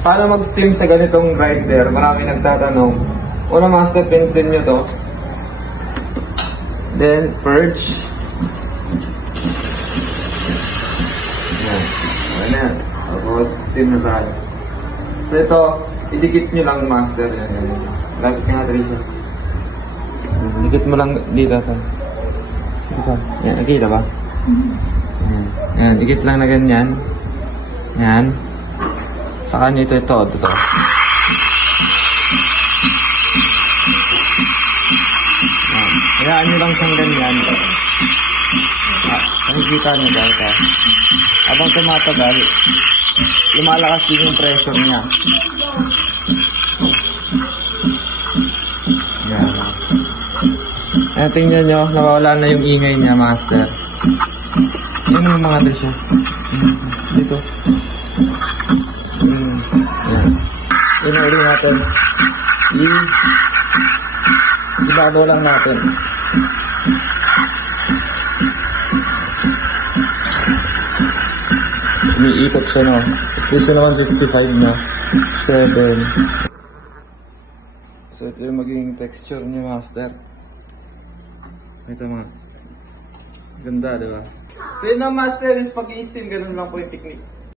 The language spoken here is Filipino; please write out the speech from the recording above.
Paano mag-steam sa ganitong grinder? Marami nagtatanong. Una master, pindutin nyo to. Then, purge. Yan. Ayan yan. Tapos, steam na tayo. So ito, idikit nyo lang master. Yan. Lapit ka nga dali siya. Dikit mo lang dito. Sige pa. Yan, nakita ba? Yan, dikit lang na ganyan. Yan. Saka nyo ito. Hayaan nyo lang siyang ganyan. Nakikita nyo ba ito? Habang tumatagal, lumalakas din yung pressure niya. Yan. Ayan, tingnan nyo, nawawala na yung ingay niya, master. Yan ang mga ito siya. Dito. Yan. Yun na ulit natin. Ibabaw lang natin. Umiikot siya, no? Isa naman 55 na. 7. So ito yung magiging texture niya, master. Ito mga ganda, diba? So yun na, master, is pag-i-steam, ganun lang po yung technique.